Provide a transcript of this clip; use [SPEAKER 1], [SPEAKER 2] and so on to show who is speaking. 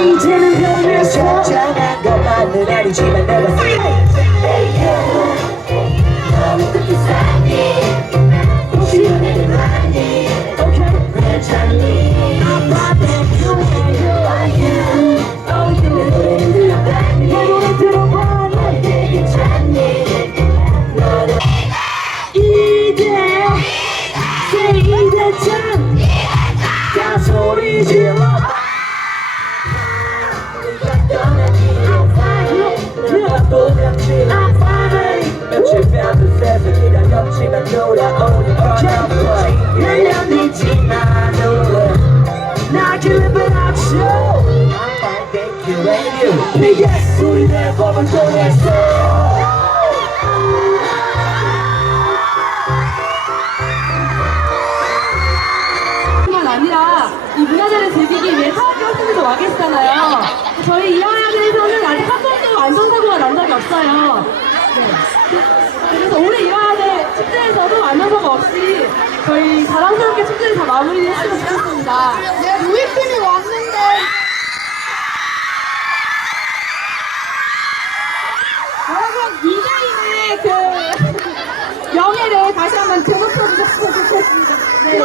[SPEAKER 1] 이제는 변했어 정한 것만은 아니지만 내가 너 며칠 밤을 새서 기다렸지만 돌아오는 건아버지 1년이지만 나 give it up show I find thank you and you BS 우리 내 법을 통했어
[SPEAKER 2] 뿐만 아니라 이 문화재를 즐기기 위해 사업계 활동에도 와 계시잖아요. 저희 이화여대에서는 아직 한번도 안전사고가 난 적이 없어요. 네. 그래서 올해 이화여대 축제에서도 안전사고 없이 저희 자랑스럽게 축제를 다 마무리했으면 좋겠습니다.
[SPEAKER 3] 네, 루이팀이 왔는데
[SPEAKER 2] 여러분 이대인의 그 명예를 다시 한번 되높여 주셨으면 좋겠습니다. 네.